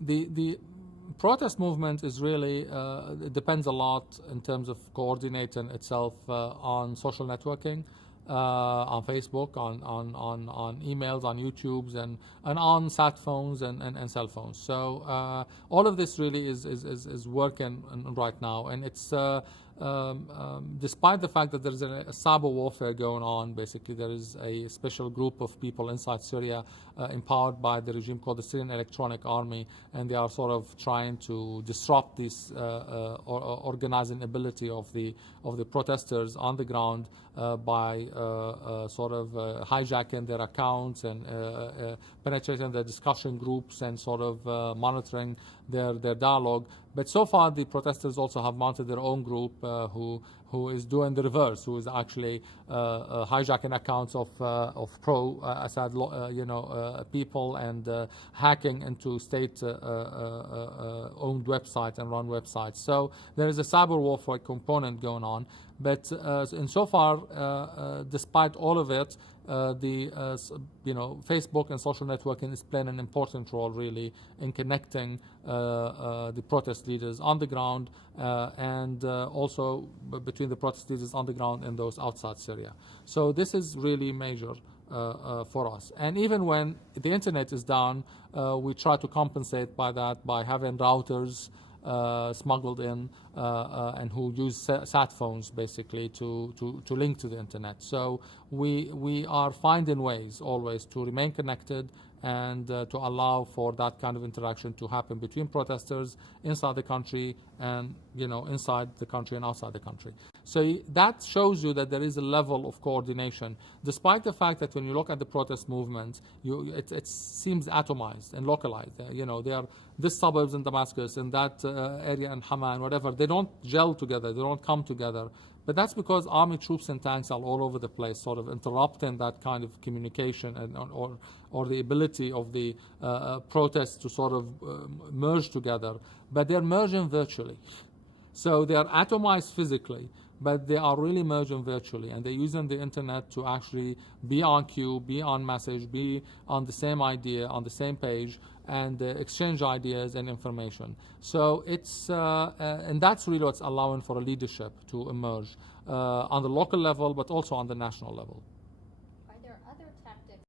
the protest movement is really it depends a lot in terms of coordinating itself on social networking, on Facebook, on emails, on YouTubes, and on sat phones and cell phones. So all of this really is working right now, and it's despite the fact that there is a cyber warfare going on. Basically, there is a special group of people inside Syria empowered by the regime called the Syrian Electronic Army, and they are sort of trying to disrupt this organizing ability of the protesters on the ground by sort of hijacking their accounts and penetrating their discussion groups and sort of monitoring their dialogue. But so far, the protesters also have mounted their own group who is doing the reverse, who is actually hijacking accounts of pro-Assad people and hacking into state-owned websites and run websites. So there is a cyber warfare component going on. But insofar, despite all of it, Facebook and social networking is playing an important role, really, in connecting the protest leaders on the ground and also between the protest leaders on the ground and those outside Syria. So this is really major for us. And even when the internet is down, we try to compensate by that by having routers smuggled in and who use sat phones basically to link to the internet. So we are finding ways always to remain connected and to allow for that kind of interaction to happen between protesters inside the country and inside the country and outside the country. So that shows you that there is a level of coordination, despite the fact that when you look at the protest movement, it seems atomized and localized. They are this suburbs in Damascus and that area in Hama and whatever. They don't gel together. They don't come together. But that's because army troops and tanks are all over the place, sort of interrupting that kind of communication and or the ability of the protests to sort of merge together. But they're merging virtually. So they are atomized physically, but they are really merging virtually, and they're using the internet to actually be on cue, be on message, be on the same idea, on the same page, and exchange ideas and information. So it's and that's really what's allowing for a leadership to emerge on the local level, but also on the national level.